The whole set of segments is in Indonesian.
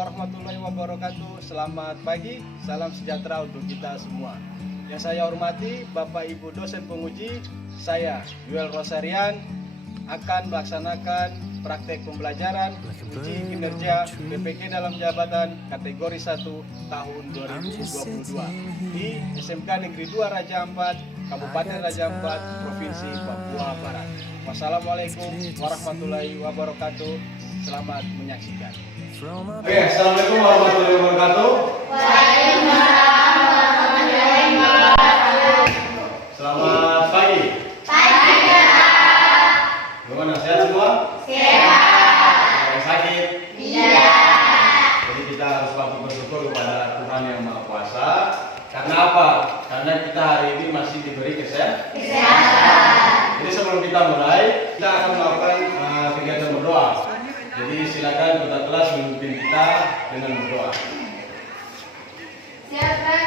warahmatullahi wabarakatuh. Selamat pagi, salam sejahtera untuk kita semua. Yang saya hormati Bapak Ibu dosen penguji, saya Yuel Rosarian akan melaksanakan praktek pembelajaran uji kinerja PPK dalam jabatan kategori 1 tahun 2022 di SMK Negeri 2 Raja Ampat, Kabupaten Raja Ampat, Provinsi Papua Barat. Wassalamualaikum warahmatullahi wabarakatuh. Selamat menyaksikan. Oke, assalamualaikum warahmatullahi wabarakatuh. Selamat pagi. Bagaimana, sehat semua? Sehat. Yang sakit? Tidak. Jadi kita harus patut bersyukur kepada Tuhan Yang Maha Kuasa. Karena apa? Karena kita hari ini masih diberi kesehatan. Jadi sebelum kita mulai, kita akan melakukan kegiatan berdoa. Jadi silakan ketua kelas memimpin kita dengan berdoa. Silakan.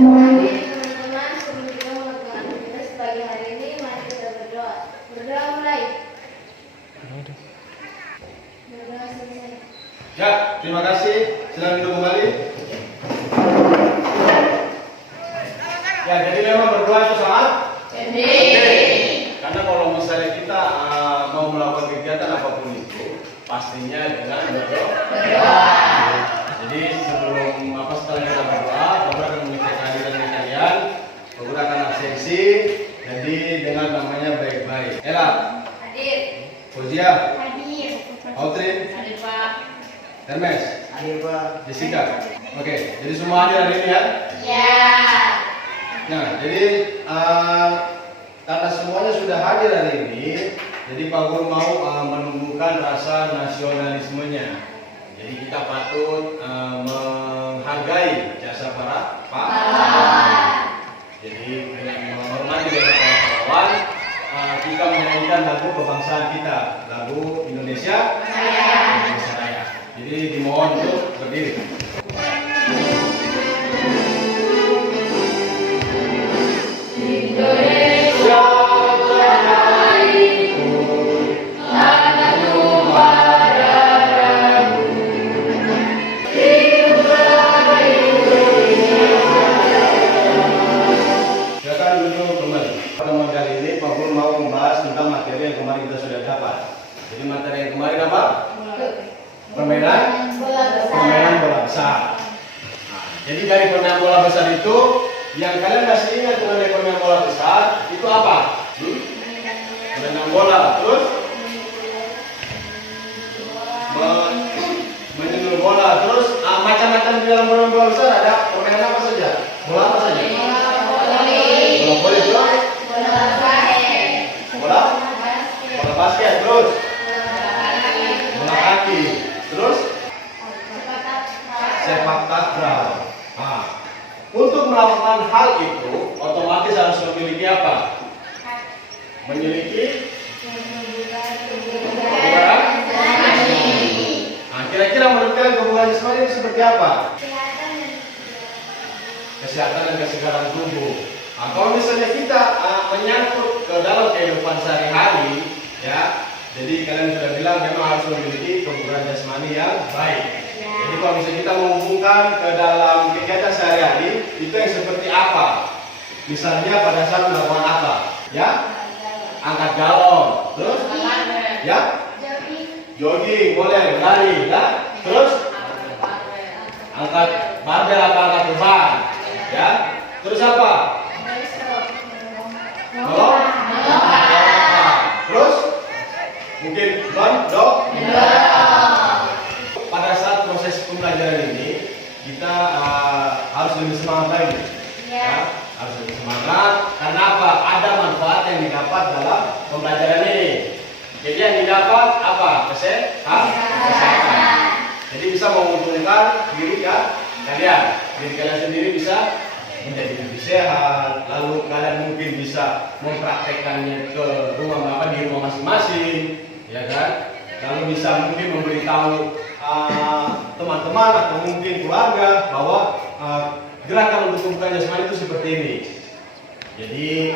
Teman-teman, sebelum kita melakukan aktivitas pagi hari ini, mari kita berdoa. Berdoa mulai. Berdoa selesai. Ya, terima kasih. Silakan duduk kembali. Ya, jadi memang berdoa itu sangat penting. Karena kalau misalnya kita mau melakukan kegiatan apapun itu, pastinya dengan berdoa. Jadi setelah kita berdoa, Bapak akan mengecek kehadiran kalian, Bapak akan absensi. Jadi dengan namanya baik-baik. Ella, Hadir. Fozia, Hadir. Autrin, Hadir, Pak. Hermes, Hadir, Pak. Jessica. Oke, jadi semua hadir hari ini ya? Ya. Nah, jadi karena semuanya sudah hadir hari ini, jadi Pak Guru mau menumbuhkan rasa nasionalismenya. Jadi kita patut menghargai jasa para pahlawan. Jadi dengan menghormati jasa para pahlawan, kita menyanyikan lagu kebangsaan kita, lagu Indonesia Raya. Jadi dimohon untuk berdiri. Jadi materi yang kemarin apa? Permainan bola besar. Nah, jadi dari permainan bola besar itu, yang kalian masih ingat mengenai permainan bola besar itu apa? Menendang bola, terus menyentuh bola, terus macam-macam di dalam permainan bola besar ada permainan apa saja? Bola apa saja? Bola voli, terus bola basket, terus bola kaki, terus sepak takraw. Nah, untuk melakukan hal itu otomatis harus memiliki apa? Memiliki kebugaran. Nah, kira-kira menurut kalian kebugaran jasmani itu seperti apa? Kesehatan dan kesegaran tubuh. Nah, kalau misalnya kita menyangkut ke dalam kehidupan sehari-hari, ya, jadi kalian sudah bilang memang harus memiliki kebugaran jasmani yang baik. Jadi kalau misalnya kita menghubungkan ke dalam kegiatan sehari-hari, itu yang seperti apa? Misalnya pada saat melakukan apa? Ya, angkat galon, terus, ya, jogging, boleh, berlari, ya, terus, angkat barbel atau angkat beban, ya, terus apa? Terus mungkin pada saat proses pembelajaran ini kita harus lebih semangat lagi, ya, harus lebih semangat. Karena apa? Ada manfaat yang didapat dalam pembelajaran ini. Jadi yang didapat apa? Kesehatan. Jadi bisa menguntungkan diri kalian. Diri kalian sendiri bisa menjadi lebih sehat, lalu kalian mungkin bisa mempraktekkannya ke rumah di rumah masing-masing, ya kan? Lalu bisa mungkin memberitahu teman-teman atau mungkin keluarga bahwa gerakan untuk pembukaan jasmani itu seperti ini. Jadi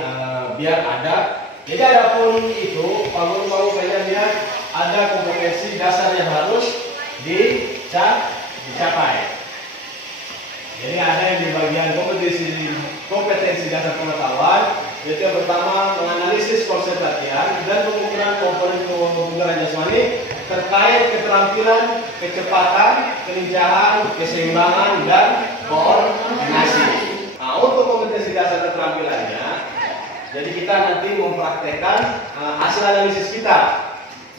biar ada. Jadi adapun itu, Pak Guru mau kalian lihat ada ada kompetensi dasar yang harus dicapai. Jadi ada yang di bagian kompetensi dasar pengetahuan, yaitu yang pertama menganalisis konsep latihan dan pengukuran komponen kebugaran jasmani terkait keterampilan, kecepatan, kelincahan, keseimbangan, dan koordinasi. Nah, untuk kompetensi dasar keterampilannya, jadi kita nanti mempraktekkan hasil analisis kita.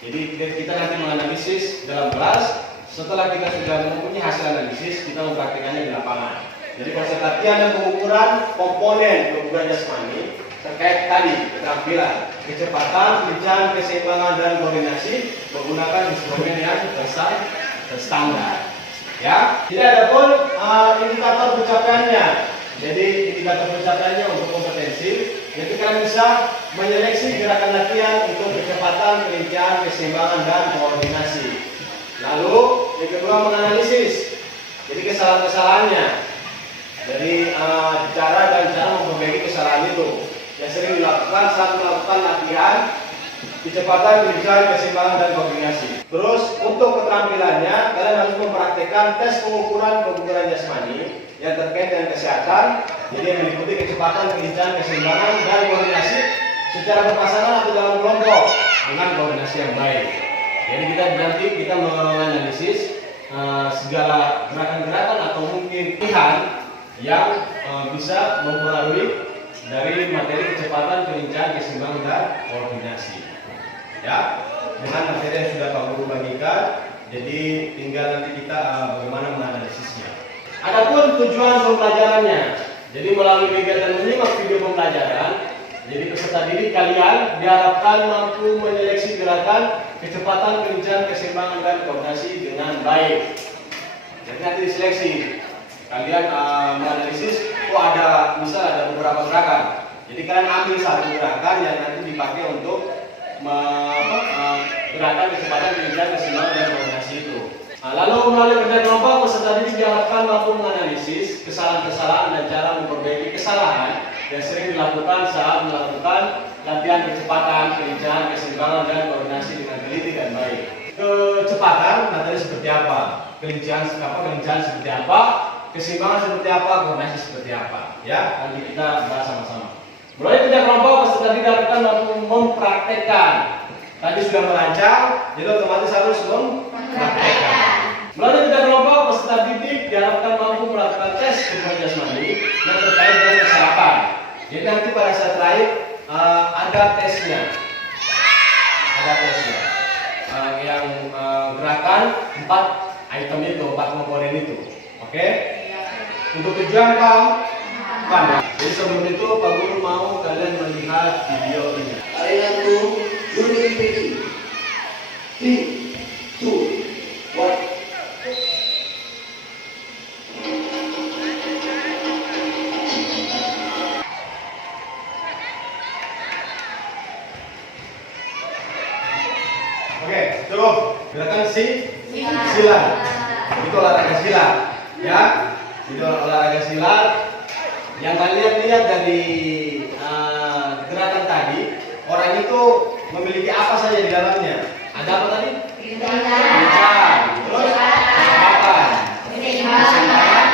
Jadi kita nanti menganalisis dalam kelas. Setelah kita sudah mempunyai hasil analisis, kita mempraktekannya di lapangan. Jadi konsep latihan dan pengukuran komponen kebugaran jasmani terkait tadi keterampilan, kecepatan, kelincahan, keseimbangan, dan koordinasi menggunakan instrumen yang terstandar. Ya, tidak ada pun indikator pencapaiannya. Jadi indikator pencapaiannya untuk kompetensi, yaitu kalian bisa menyeleksi gerakan latihan untuk kecepatan, kelincahan, keseimbangan, dan koordinasi. Lalu yang kedua menganalisis, jadi kesalahan-kesalahannya, dari cara memperbaiki kesalahan itu yang sering dilakukan saat melakukan latihan, kecepatan, kelincahan, keseimbangan, dan koordinasi. Terus untuk keterampilannya, kalian harus mempraktekkan tes pengukuran kebugaran jasmani yang terkait dengan kesehatan, jadi yang meliputi kecepatan, kelincahan, keseimbangan, dan koordinasi secara berpasangan atau dalam kelompok dengan koordinasi yang baik. Jadi kita menganalisis segala gerakan-gerakan atau mungkin pilihan yang bisa mempengaruhi dari materi kecepatan, kelincahan, keseimbangan, dan koordinasi. Ya, dengan materi yang sudah Pak Guru bagikan, jadi tinggal nanti kita bagaimana menganalisisnya. Adapun tujuan pembelajarannya, jadi melalui kegiatan menyimak video pembelajaran, jadi peserta didik kalian diharapkan mampu menyeleksi gerakan, kecepatan, kelincahan, keseimbangan, dan koordinasi dengan baik. Jadi nanti diseleksi, kalian menganalisis, misal ada beberapa gerakan. Jadi kalian ambil satu gerakan yang nanti dipakai untuk gerakan, kecepatan, kelincahan, keseimbangan, dan koordinasi itu. Nah, lalu melalui kerja kelompok, peserta didik diharapkan mampu menganalisis kesalahan-kesalahan dan cara memperbaiki kesalahan yang sering dilakukan saat melakukan latihan kecepatan, kelincahan, keseimbangan, dan koordinasi dengan teliti dan baik. Kecepatan materi seperti apa, kelincahan seperti apa, keseimbangan seperti apa, koordinasi seperti apa. Ya, nanti kita bahas sama-sama. Melalui kerja kelompok, peserta didik diharapkan mampu mempraktekkan. Tadi sudah merancang, jadi otomatis harus mempraktekkan. Melalui kerja kelompok, peserta didik diharapkan mampu melakukan tes kebugaran jasmani yang terkait dengan kesehatan. Jadi nanti pada saat terakhir ada tesnya, yang gerakan 4 item itu, 4 komponen itu. Oke? Untuk tujuan paham? Jadi sebelum itu Pak Guru mau kalian melihat video ini. Arigato, Yuri Pedi. 3, 2, 1. Oke, cukup. Gerakan silat. Itu olahraga silat, ya. Itu olahraga silat. Yang kalian lihat dari gerakan tadi, orang itu memiliki apa saja di dalamnya? Ada apa tadi? Kelincahan. Terus kecepatan. Keseimbangan.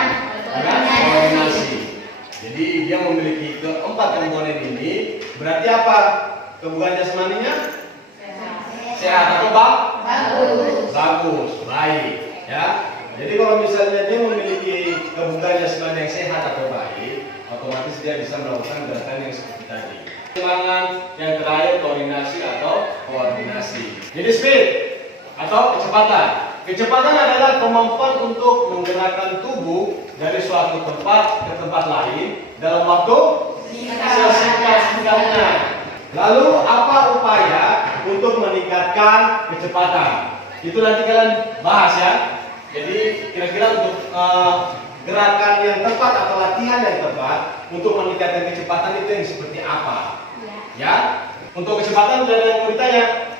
Dan koordinasi. Jadi dia memiliki keempat komponen ini. Berarti apa? Kebugaran jasmaninya? Sehat atau bagus, baik, ya. Jadi kalau misalnya dia memiliki kebugaran jasmani yang sehat atau baik, otomatis dia bisa melakukan gerakan yang seperti tadi. Keseimbangan, yang terakhir koordinasi atau koordinasi. Jadi speed atau kecepatan. Kecepatan adalah kemampuan untuk menggerakkan tubuh dari suatu tempat ke tempat lain dalam waktu sesingkat-singkatnya. Lalu apa upaya untuk meningkatkan kecepatan? Itu nanti kalian bahas ya. Jadi kira-kira untuk gerakan yang tepat atau latihan yang tepat untuk meningkatkan kecepatan itu yang seperti apa? Ya. Untuk kecepatan sudah ada yang mau ditanya?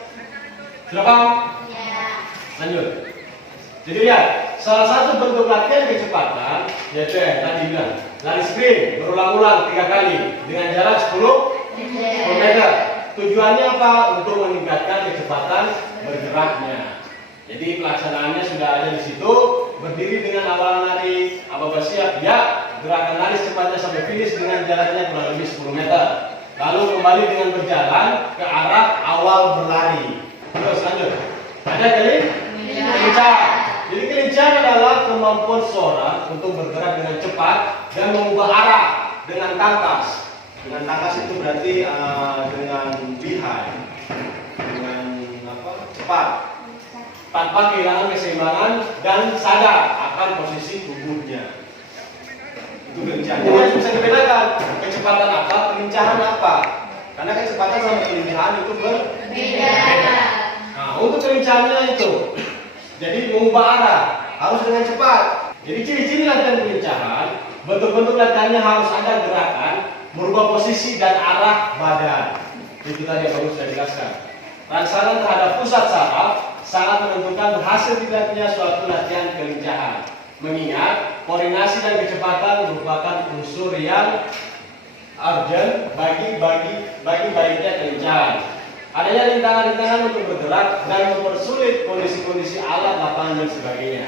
Sudah paham? Ya. Lanjut. Jadi lihat, salah satu bentuk latihan kecepatan yaitu yang tadi bilang lari sprint berulang-ulang 3 kali dengan jarak 10 meter. Tujuannya apa? Untuk meningkatkan kecepatan bergeraknya. Jadi pelaksanaannya sudah ada di situ. Berdiri dengan awal lari, apa bersiap? Ya, gerakan lari secepatnya sampai finish dengan jaraknya kurang lebih 10 meter. Lalu kembali dengan berjalan ke arah awal berlari. Terus lanjut. Ada kelincahan. Jadi kelincahan adalah kemampuan seseorang untuk bergerak dengan cepat dan mengubah arah dengan tangkas. Dengan tangkas itu berarti dengan lihai, dengan cepat, tanpa kehilangan keseimbangan dan sadar akan posisi tubuhnya. Itu kelincahan. Jadi harus bisa dibedakan kecepatan apa, kelincahan apa. Karena kecepatan sama kelincahan itu berbeda. Nah, untuk kelincahannya itu, jadi mengubah arah harus dengan cepat. Jadi ciri-ciri latihan kelincahan, bentuk-bentuk latihannya harus ada gerakan, merubah posisi dan arah badan. Itu tadi yang baru sudah dijelaskan. Rangsangan terhadap pusat saraf sangat menentukan berhasil tidaknya suatu latihan kelincahan. Mengingat koordinasi dan kecepatan merupakan unsur yang urgent bagi baiknya kelincahan. Adanya rintangan-rintangan untuk bergerak dan mempersulit kondisi-kondisi alat, lapangan dan sebagainya.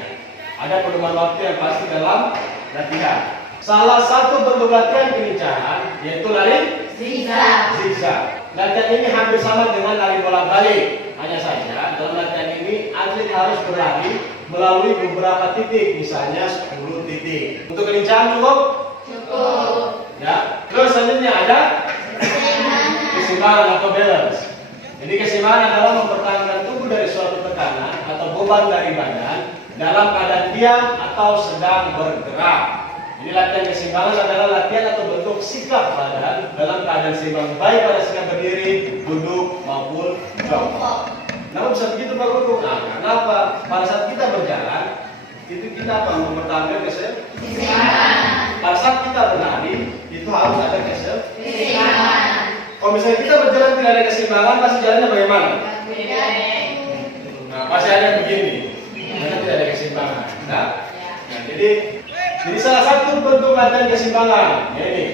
Ada pedoman waktu yang pasti dalam latihan. Salah satu bentuk latihan kelincahan yaitu lari zigzag. Latihan ini hampir sama dengan lari bolak-balik. Hanya saja dalam latihan ini atlet harus berlari melalui beberapa titik, misalnya 10 titik. Untuk kelincahan cukup? Ya. Terus selanjutnya ada keseimbangan atau balance. Jadi keseimbangan adalah mempertahankan tubuh dari suatu tekanan atau beban dari badan dalam keadaan diam atau sedang bergerak. Jadi latihan keseimbangan adalah latihan atau bentuk sikap badan dalam keadaan seimbang baik pada sikap berdiri, duduk maupun jongkok. Kenapa bisa begitu Pak Guru? Nah, kenapa? Pada saat kita berjalan, itu kita mempertahankan keseimbangan. Pada saat kita berlari, itu harus ada keseimbangan. Kalau misalnya kita berjalan tidak ada keseimbangan, pasti jalannya bagaimana? Nah, pasti ada begini, karena tidak ada keseimbangan. Nah, jadi salah satu bentuk latihan keseimbangan, ya ini.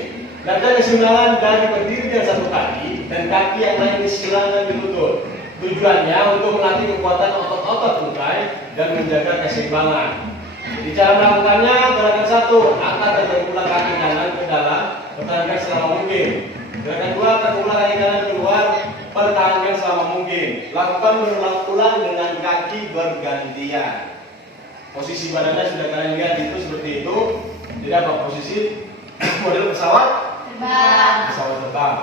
Latihan keseimbangan dari berdiri dengan satu kaki dan kaki yang lain disilangan di lutut. Tujuannya untuk melatih kekuatan otot-otot tungkai dan menjaga keseimbangan. Jadi cara melakukannya, gerakan 1, angkat dan terpulang kaki kanan ke dalam, pertahankan selama mungkin. Gerakan 2, terpulang kaki kanan keluar, pertahankan selama mungkin. Lakukan berulang-ulang dengan kaki bergantian. Posisi badannya sudah kalian lihat itu seperti itu. Jadi apa posisi model pesawat? Pesawat terbang.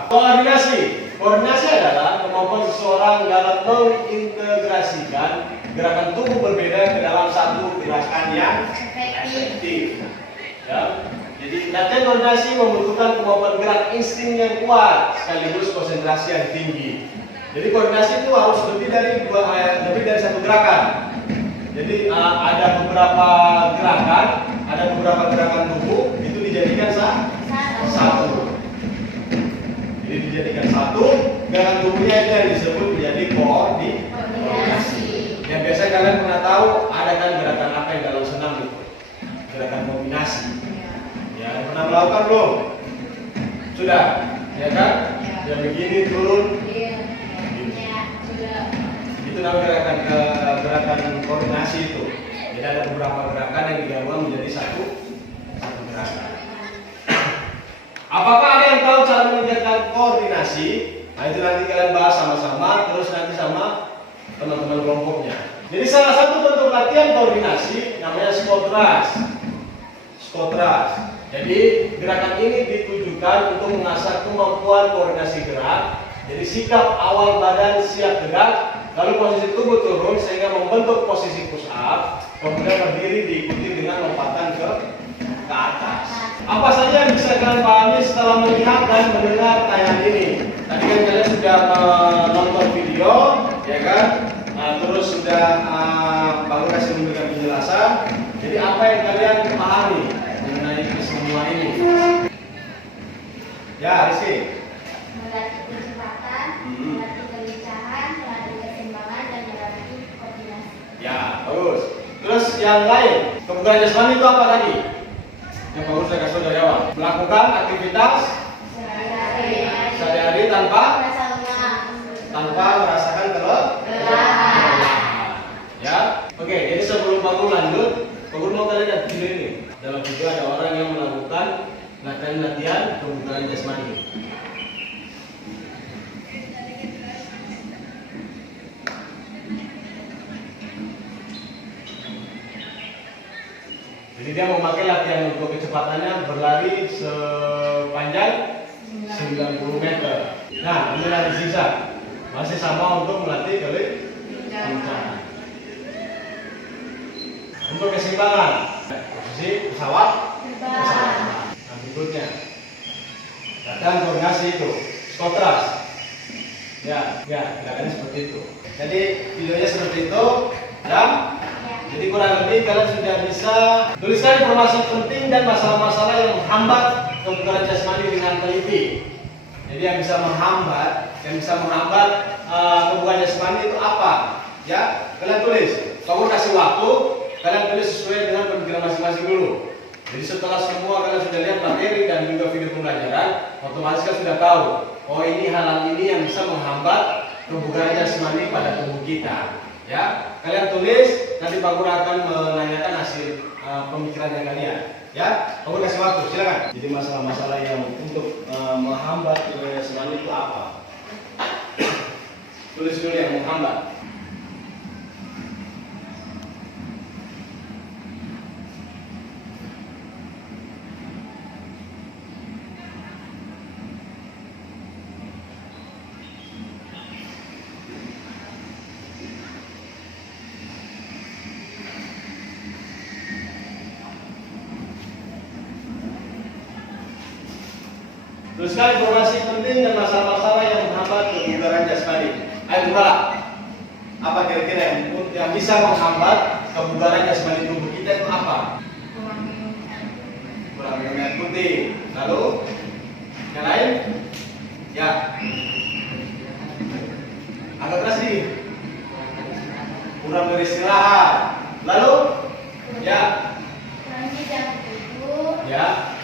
Koordinasi adalah kemampuan seseorang dalam mengintegrasikan gerakan tubuh berbeda ke dalam satu gerakan yang efektif. Ya. Jadi latihan koordinasi membutuhkan kemampuan gerak insting yang kuat sekaligus konsentrasi yang tinggi. Jadi koordinasi itu harus lebih dari satu gerakan. Jadi ada beberapa gerakan tubuh itu dijadikan satu. Jadi dijadikan satu, gerakan tubuhnya itu yang disebut menjadi koordinasi. Yang biasa kalian pernah tahu ada kan gerakan apa yang dalam senam itu? Gerakan kombinasi. Ya, pernah melakukan belum? Sudah, ya kan? Yang begini turun. Itu namanya gerakan koordinasi itu. Jadi ada beberapa gerakan yang digabungkan menjadi satu gerakan. Apakah ada yang tahu cara meningkatkan koordinasi? Nah itu nanti kalian bahas sama-sama, terus nanti sama teman-teman kelompoknya. Jadi salah satu bentuk latihan koordinasi namanya squat thrust. Jadi gerakan ini ditujukan untuk mengasah kemampuan koordinasi gerak. Jadi sikap awal badan siap tegak, lalu posisi tubuh turun sehingga membentuk posisi push up, kemudian berdiri diikuti dengan lompatan ke atas. Apa saja yang bisa kalian pahami setelah melihat dan mendengar tayangan ini? Tadi kan kalian sudah menonton video, ya kan? Terus sudah Bang kasih memberikan penjelasan. Jadi apa yang kalian pahami mengenai semua ini? Ya, Rizky. Melatih kecepatan, melatih kelincahan, melatih keseimbangan, dan melatih koordinasi. Ya, bagus. Terus yang lain, kebugaran jasmani itu apa tadi? Yang baru saya kasih dari awal. Melakukan aktivitas sehari-hari tanpa lanjut, Pak Guru mau kalian lihat video ini. Dalam video ada orang yang melakukan latihan kebugaran jasmani. Jadi dia memakai latihan untuk kecepatannya berlari sepanjang 90 meter. Nah, ini lari zigzag. Masih sama untuk melatih kelincahan. Untuk keseimbangan, posisi pesawat. Nah, berikutnya. Latihan koordinasi itu, skotras. Ya, gerakannya seperti itu. Jadi videonya seperti itu. Ya. Jadi kurang lebih kalian sudah bisa tuliskan informasi penting dan masalah-masalah yang menghambat kebugaran jasmani dengan teliti. Jadi yang bisa menghambat kebugaran jasmani itu apa? Ya, kalian tulis. Kamu kasih waktu, kalian tulis sesuai dengan pemikiran masing-masing dulu. Jadi setelah semua kalian sudah lihat materi dan juga video pembelajaran, otomatis kalian sudah tahu. Oh, ini hal ini yang bisa menghambat kebugaran jasmani pada tubuh kita. Ya, kalian tulis, nanti Pak Guru akan menanyakan hasil pemikirannya kalian. Ya, Pak Guru kasih waktu, silakan. Jadi masalah-masalah yang untuk menghambat kebugaran jasmani itu apa? Tulis dulu yang menghambat. Tuliskan informasi penting dan masalah-masalah yang menghambat kebugaran jasmani. Ayo coba. Apa kira-kira yang bisa menghambat kebugaran jasmani tubuh kita itu apa? Kurang minum air putih. Lalu yang lain? Ya. Agak keras nih. Kurang beristirahat. Lalu? Ya. Kurang jam tidur. Ya.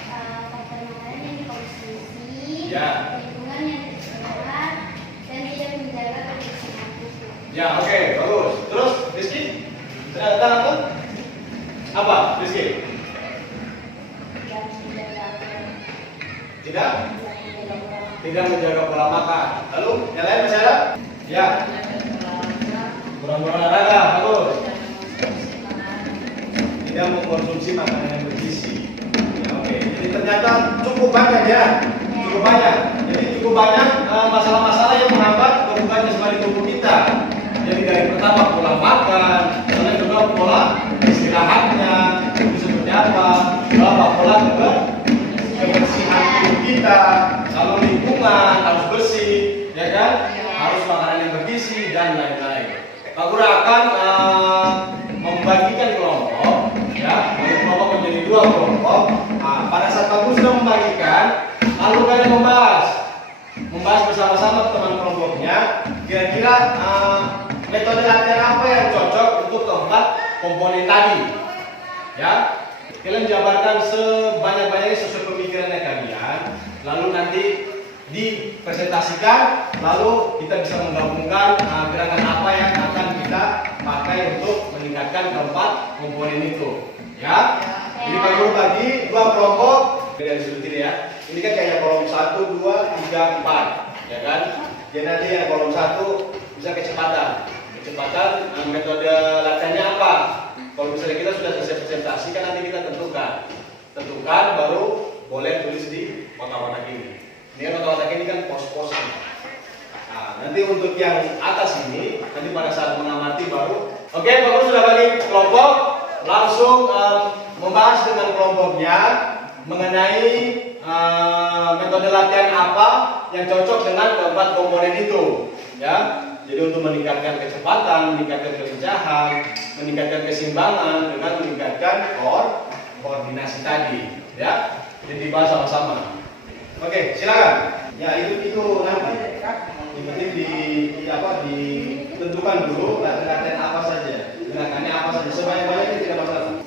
Ya. Lingkungan yang tercemar dan tidak menjaga kebersihan tubuh. Ya, oke, bagus. Terus, Rizky? Ternyata apa? Apa, Rizky? Tidak menjaga pola makan. Lalu, yang lain masih ada? Ya. Kurang olahraga, bagus. Tidak mengkonsumsi makanan yang bergizi. Ya, oke. Jadi ternyata cukup banyak ya. Cukup banyak. Jadi cukup banyak masalah-masalah yang menghambat kebugaran jasmani tubuh kita. Jadi dari pertama pola makan, lalu juga pola istirahatnya, itu seperti apa, pola juga kebersihan tubuh kita, lalu lingkungan harus bersih, ya kan? Harus makanan yang bergizi dan lain-lain. Pak Guru akan membagikan kelompok, ya, bagi kelompok menjadi 2 kelompok. Nah, pada saat Pak Guru sudah membagikan, lalu kalian membahas bersama-sama teman kelompoknya kira-kira metode latihan apa yang cocok untuk keempat komponen tadi. Ya, kalian jabarkan sebanyak-banyaknya sesuai pemikirannya kalian, lalu nanti dipresentasikan, lalu kita bisa menggabungkan gerakan apa yang akan kita pakai untuk meningkatkan keempat komponen itu. Ya, jadi Pak Guru bagi 2 kelompok dari sudut ini ya. Ini kan kayak kolom 1, 2, 3, 4, ya kan? Jadi nanti yang kolom 1 bisa kecepatan. Kecepatan metode latihannya apa? Kalau misalnya kita sudah selesai presentasi kan nanti kita tentukan baru boleh tulis di kotak-kotak ini. Ini kan kotak-kotak ini kan pos-posnya. Nah, nanti untuk yang atas ini nanti pada saat mengamati baru. Oke, Pak Guru sudah bagi kelompok, langsung membahas dengan kelompoknya mengenai metode latihan apa yang cocok dengan keempat komponen itu, ya. Jadi untuk meningkatkan kecepatan, meningkatkan kelincahan, meningkatkan keseimbangan dengan meningkatkan koordinasi tadi, ya. Jadi dibahas sama-sama. Oke, silakan. Ya itu nanti yang penting ditentukan dulu latihan apa saja, gerakannya apa saja, sebanyak-banyaknya tidak masalah.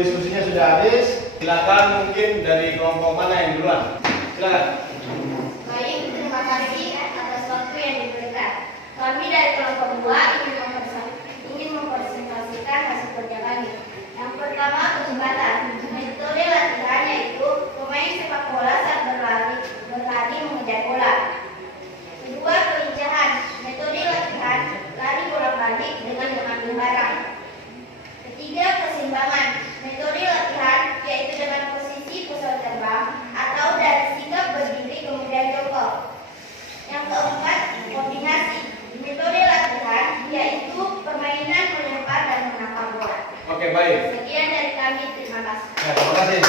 diskusinya sudah habis. Silakan mungkin dari kelompok mana yang duluan. Silakan. Baik, terima kasih atas waktu yang diberikan. Kami dari kelompok 2 ingin mempresentasikan hasil kerja kami. Yang pertama, kecepatan. Metode latihan yaitu pemain sepak bola saat berlari mengejar bola. Kedua, kelincahan. Metode latihan lari bolak-balik dengan mengambil barang. Ketiga, keseimbangan. Metode latihan yaitu dengan posisi pesawat terbang atau dari sikap berdiri kemudian jongkok. Yang keempat, koordinasi. Metode latihan yaitu permainan melempar dan menangkap bola. Oke, baik. Sekian dari kami, terima kasih. Ya, terima kasih.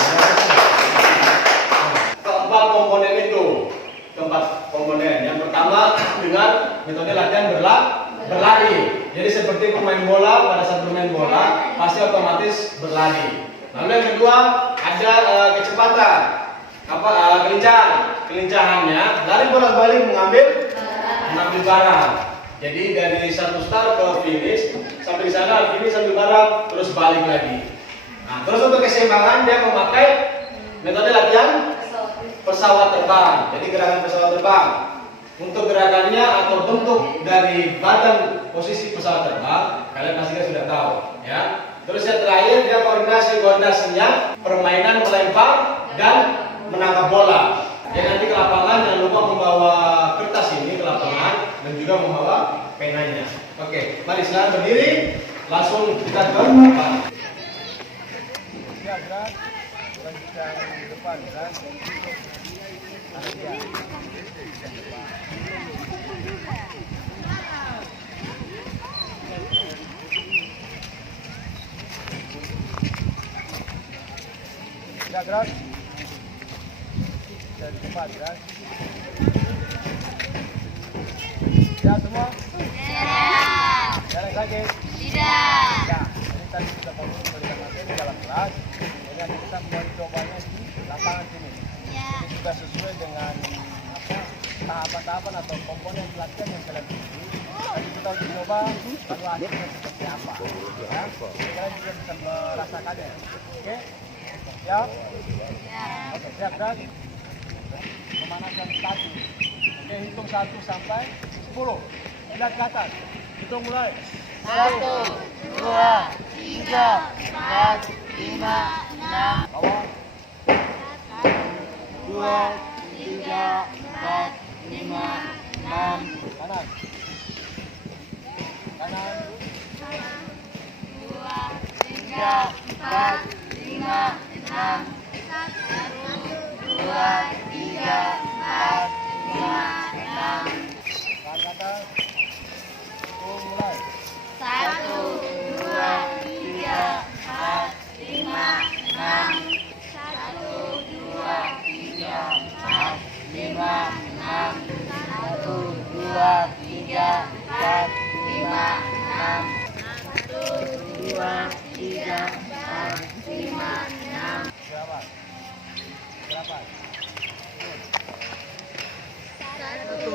Keempat komponen itu. Keempat komponen. Yang pertama dengan metode latihan berlari. Jadi seperti pemain bola, pada saat bermain bola pasti otomatis berlari. Lalu yang kedua ada kecepatan. Kelincahannya lari bolak-balik mengambil barang. Jadi dari satu start ke finish, sampai di sana finish sambil barang, terus balik lagi. Nah, terus untuk keseimbangan dia memakai metode latihan pesawat terbang. Jadi gerakan pesawat terbang. Untuk gerakannya atau bentuk dari badan posisi pesawat terbang, kalian pasti sudah tahu, ya. Terus yang terakhir dia koordinasinya permainan melempar dan menangkap bola. Jadi nanti ke lapangan jangan lupa membawa kertas ini ke lapangan dan juga membawa penanya. Oke, mari silakan berdiri, langsung kita ke depan. Ya, gerak. Lanjutkan di depan, kan? Ya, gerak. Dari depan, kan? Ya, semua? Jalan lagi? Tidak. Ya, ini tadi kita memberikan materi dalam kelas. Jadi nanti kita mencobanya di lapangan sini. Ya. Ini juga sesuai dengan tahapan-tahapan atau komponen pelatihan yang kalian pilih. Nanti kita uji coba lalu hasilnya seperti apa. Ya, kalian juga bisa merasakannya. Oke? Siap? Oke, siap dan memanakan statu. Oke, hitung 1 sampai 10. Lihat ke atas. Hitung mulai. 1, 2, 3, 4, 5, 6. Bawah. 2, 3, 4, 5, 6. Kanan. Kanan. 2, 3, 4, 5, 6. 1, 2, 3, 4, 5, 6. Tahan ke atas. Hitung mulai. 1, 2, 3, 4, 5, 6. 1, 2, 3, 4, 5, 6. 1, 2, 3, 4, 5, 6. 1, 2, 3, 4, 5, 6. Berapa? Berapa? 1,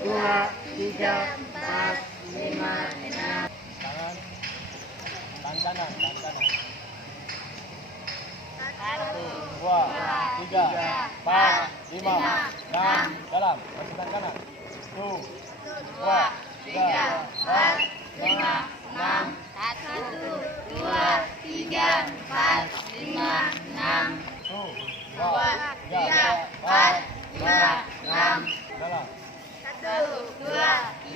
2, 3, 4, 5, 6. Tangan. Tangan kanan. Tangan kanan. 1, 2, 3, 4, 5, 6. Dalam. Masih tangan kanan. 1, 2, 3, 4, 5, 6. 1, 2, 3, 4, 5, 6. 1, 2, 2, 3, 4, 4, 5, 6. Dalam. 1, 2,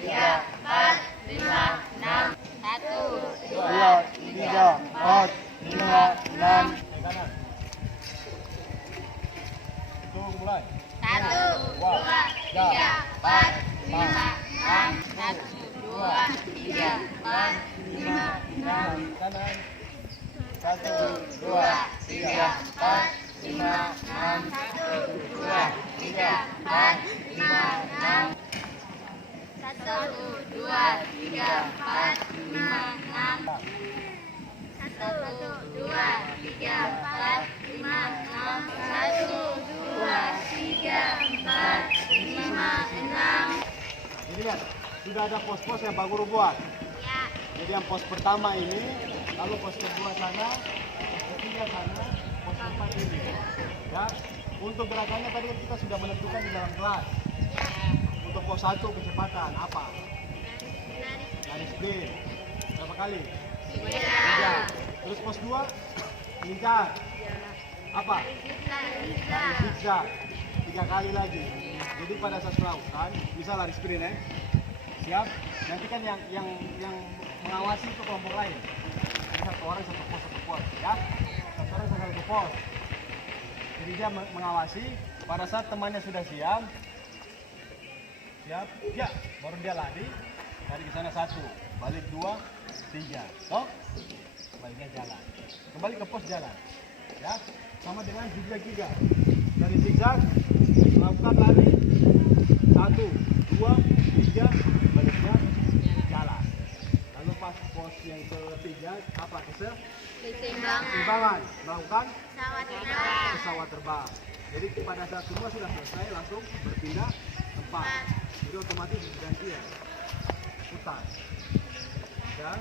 3, 4, 5, 6. 1, 2, 3, 4, 5, 6. Ke kanan. Hitung mulai. 1, 2, 3, 4, 5, 6. 1, 2, 3, 4, 5, 6. Kanan. 1, 2, 3, 4, 5, 6. 1, 2, 3, 4, 5, 6. 1, 2, 3, 4, 5, 6. 1, 2, 3, 4, 5, 6. 1, 2, 3, 4, 5, 6. Jadi lihat, sudah ada pos-pos yang Pak Guru buat. Ya. Jadi yang pos pertama ini, lalu pos kedua sana, pos ketiga sebelah sana, pos 4 ini. Ya, untuk gerakannya tadi kan kita sudah menentukan di dalam kelas. Untuk pos 1 kecepatan apa? Lari sprint. Berapa kali? 3. Terus pos 2 lincah. Apa? Lari zigzag. 3 kali lagi. Jadi pada saat melakukan bisa lari sprint ya. Siap? Nanti kan yang mengawasi itu kelompok lain. Jadi satu orang satu pos ya. Satu orang satu pos. Jadi dia mengawasi pada saat temannya sudah siap, ya baru dia lari ke sana 1, balik 2, 3, toh baliknya jalan, kembali ke pos jalan, ya sama dengan zigzag juga. Dari zigzag melakukan lari 1, 2, 3, baliknya jalan. Lalu pas pos yang ketiga apa? Keseimbangan, melakukan pesawat terbang. Jadi pada saat semua sudah selesai langsung berpindah tempat. Jadi otomatis ganti ya, putar. Ya.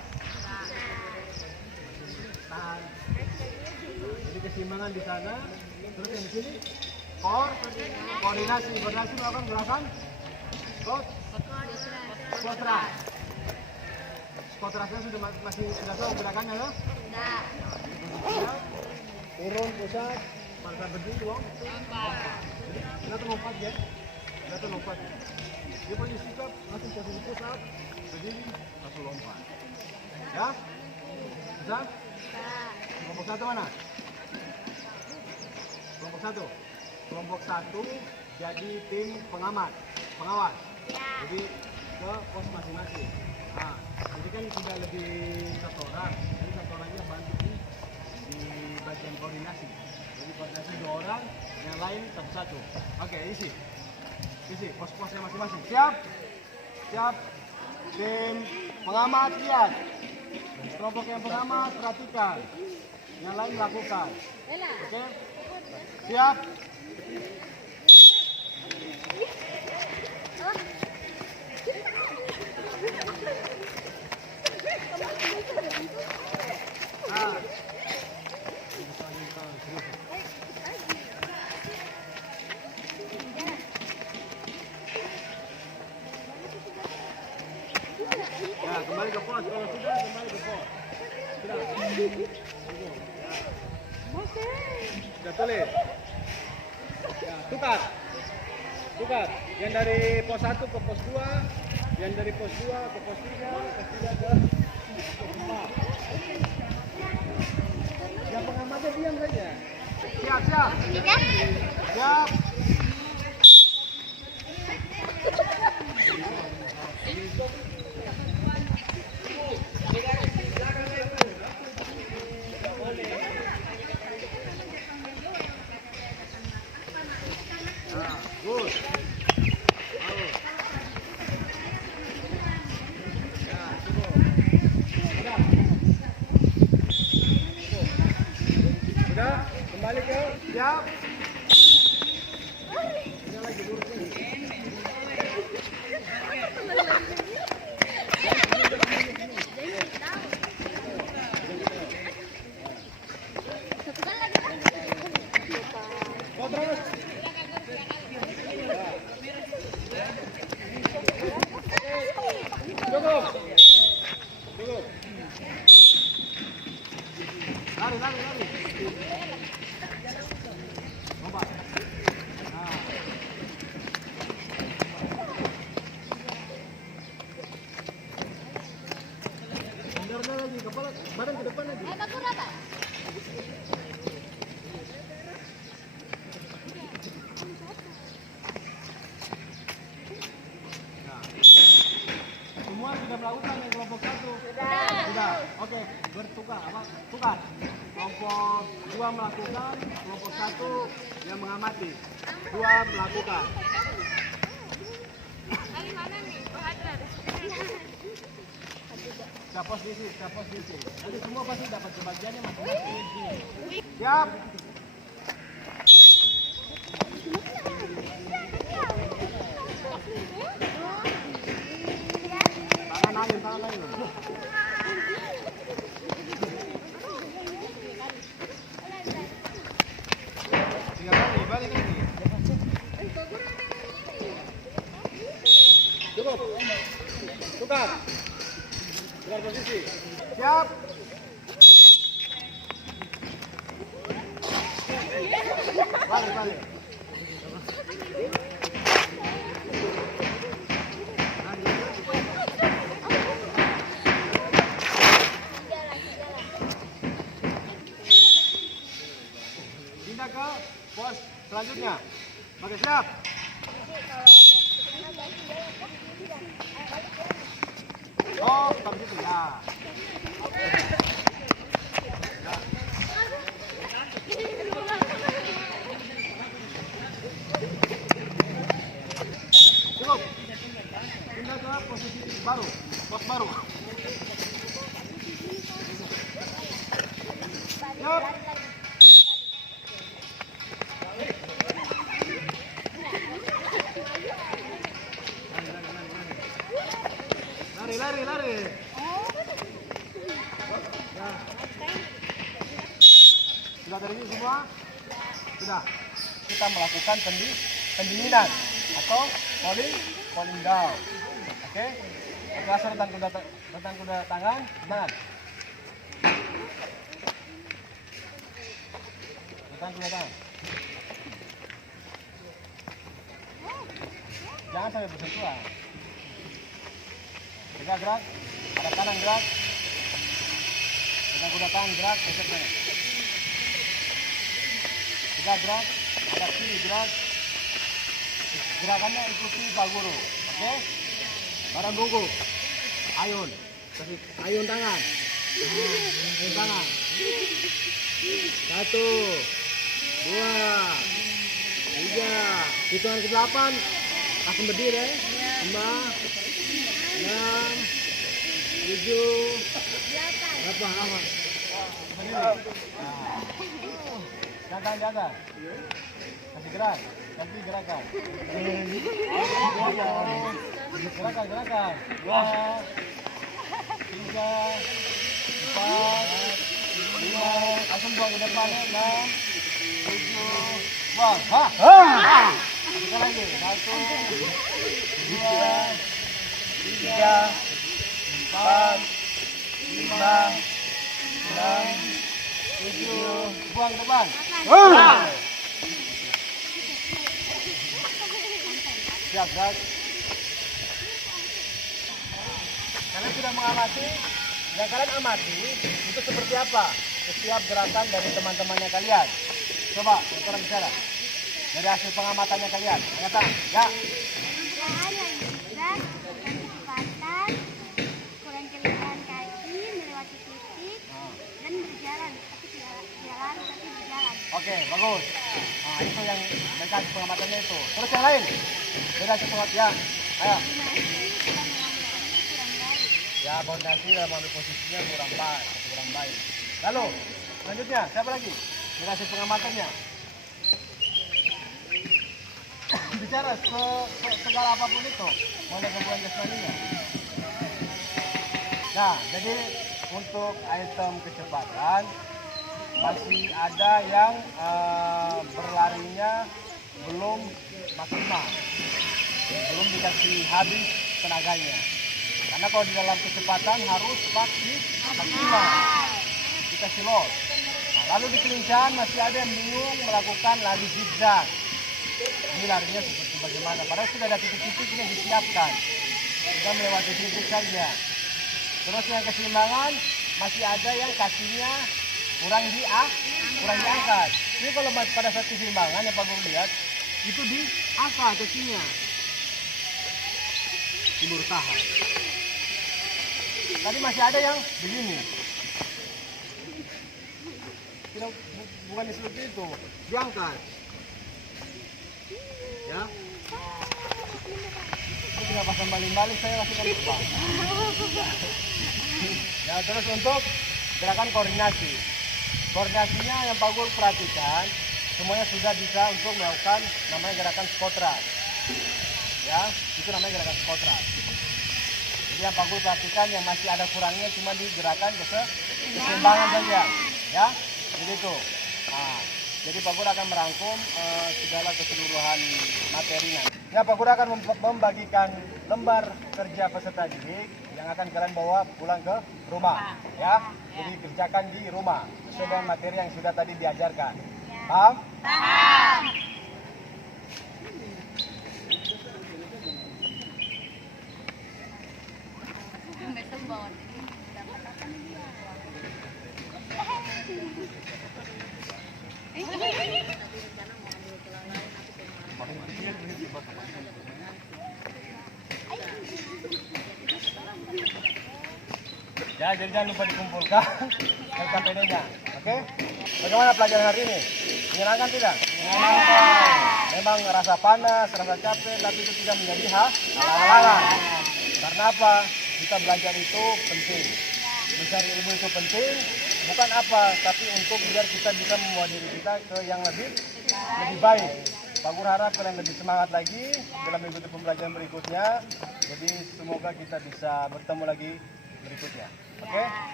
Tahan. Jadi keseimbangan di sana. Terus yang di sini koordinasi melakukan gerakan skotras. Skotrasnya sudah tahu gerakannya loh? Sudah. Turun pusat, pada berdiri dong. Jadi kita tuh lompat ya. Dia punya sikap langsung posisi pusat, berdiri langsung lompat. Ya? Bisa? Kelompok 1 mana? Kelompok 1. Kelompok 1 jadi tim pengawas. Jadi ke pos masing-masing. Nah, jadi kan sudah lebih satu orang. Jadi satu orangnya bantu di bagian koordinasi. Jadi koordinasi 2 orang, yang lain satu-satu. Oke, isi pos-posnya masing-masing. Siap. Tim pengamat lihat. Kelompok yang pengamat perhatikan. Yang lain lakukan. Oke. Siap. Ya, kembali ke pos. Kalau sudah, kembali ke pos. Sudah tulis. Ya, tukar. Yang dari pos 1 ke pos 2, yang dari pos 2 ke pos 3, pos 3 ke pos 4. Yang pengamatnya diam saja. Siap. Good. Sudah, kembali ke siap. Ini lagi lurus. Terus. Cukup. Lari. Lompat. Nah. Mundur lagi, kepala badan ke depan lagi. Semua sudah melakukan yang kelompok 1? Sudah. Oke, bertukar. Tukar. Kelompok 2 melakukan, kelompok 1 yang mengamati. 2 melakukan. Siap posisi. Nanti semua pasti dapat kebagiannya masing-masing. Siap. Tangan lain. putar. Putar posisi. Siap. Balik. Pindah ke pos selanjutnya. Oke, siap. Oh, stop situ ya. Cukup. Pindah ke posisi baru, pos baru. Siap. Lari. Ya. Sudah dari ini semua? Sudah. Kita melakukan pendinginan atau cooling down. Oke? Rasa retan kuda tangan, semangat. Retan kuda tangan. Jangan sampai bersentuhan. Gerak, ada kanan gerak, kuda tangan gerak, besok mana? Gerak, ada kiri gerak, gerakannya ikuti Pak Guru, oke? Barang tunggu, ayun, kasih ayun tangan, ayun tangan, 1, 2, 3, hitungan ke 8, langsung berdiri, 5, 6, 7, 8. Jaga. Kasih gerak. Ganti gerakan. Gerakan. 2, 3, 4, 5. Langsung buang ke depan. 6, 7, buang. Kita lagi. 1, 2, 3, 4, 5, 6, 7, buang depan. Siap, guys. Kalian sudah mengamati, yang kalian amati itu seperti apa setiap gerakan dari teman-temannya kalian. Coba, orang bicara. Dari hasil pengamatannya kalian. Angkat tangan. Ya. Perlahan yang berat, dengan kecepatan, kurang kelincahan kaki, melewati titik, dan berjalan. Tapi tidak lari, tapi berjalan. Oke, bagus. Nah, itu yang mereka hasil pengamatannya itu. Terus yang lain? Beda hasil pengamatan. Ya, ayo. Ya, koordinasi dalam mengambil posisinya kurang baik. Lalu, selanjutnya, siapa lagi? Beda hasil pengamatannya. Bicara segala apapun itu, mulai gangguan jasmaninya. Nah, jadi untuk item kecepatan masih ada yang berlarinya belum maksimal, belum dikasih habis tenaganya. Karena kalau di dalam kecepatan harus maksimal, kita silot. Nah, lalu di kelincahan masih ada yang bingung melakukan lari zigzag. Ini larinya seperti bagaimana? Padahal sudah ada titik-titik yang disiapkan. Kita melewati titik saja. Terus yang keseimbangan masih ada yang kakinya kurang diangkat. Jadi kalau pada saat keseimbangan yang Pak Guru lihat itu diangkat kakinya. Timur tahan. Tadi masih ada yang begini. Tidak, bukan seperti itu. Diangkat. Ya. Ini tinggal pasang balik-balik saya lakukan terbang. Ya, terus untuk gerakan koordinasi. Koordinasinya yang Pak Guru perhatikan, semuanya sudah bisa untuk melakukan namanya gerakan skotrat. Ya, itu namanya gerakan skotrat. Jadi yang Pak Guru perhatikan yang masih ada kurangnya cuma di gerakan keseimbangan saja. Ya, jadi itu. Nah, jadi Pak Guru akan merangkum segala keseluruhan materinya. Ya, Pak Guru akan membagikan lembar kerja peserta didik yang akan kalian bawa pulang ke rumah. Ya, jadi kerjakan di rumah sesuai dengan materi yang sudah tadi diajarkan. Paham? Paham. Ya, jadi jangan lupa dikumpulkan LKPD-nya. Oke? Bagaimana pelajaran hari ini? Menyenangkan tidak? Menyenangkan. Memang rasa panas, rasa capek, tapi itu tidak menjadi halangan. Karena apa? Kita belajar itu penting. Mencari ilmu itu penting, bukan apa, tapi untuk biar kita bisa membawa diri kita ke yang lebih baik. Pak Guru harap kalian lebih semangat lagi dalam mengikuti pembelajaran berikutnya. Jadi semoga kita bisa bertemu lagi berikutnya. Oke?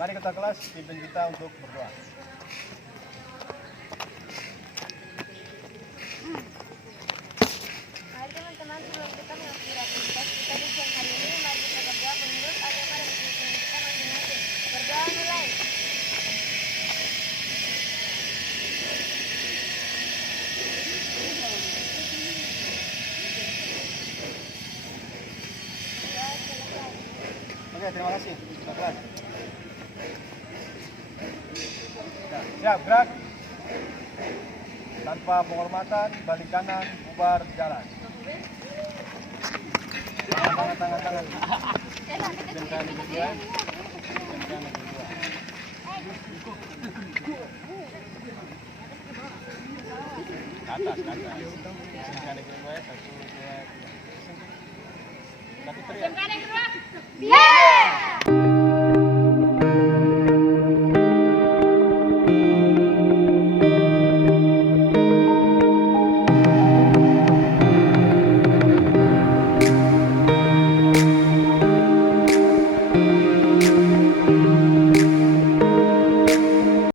Mari kita kelas, pimpin kita untuk berdoa. Mari teman-teman, sebelum kita mengikuti aktivitas kita di siang hari ini, mari kita berdoa menurut agama dan keyakinan kita masing-masing. Berdoa mulai. Oke, terima kasih. Kita kelas. Nah, siap, gerak. Tanpa penghormatan, balik kanan, bubar, jalan. Tangan. Jam kanan kedua. Jam kanan kedua. Ke atas. Jam kanan kedua, 1, 2, 3. Satu, teriak. Ya!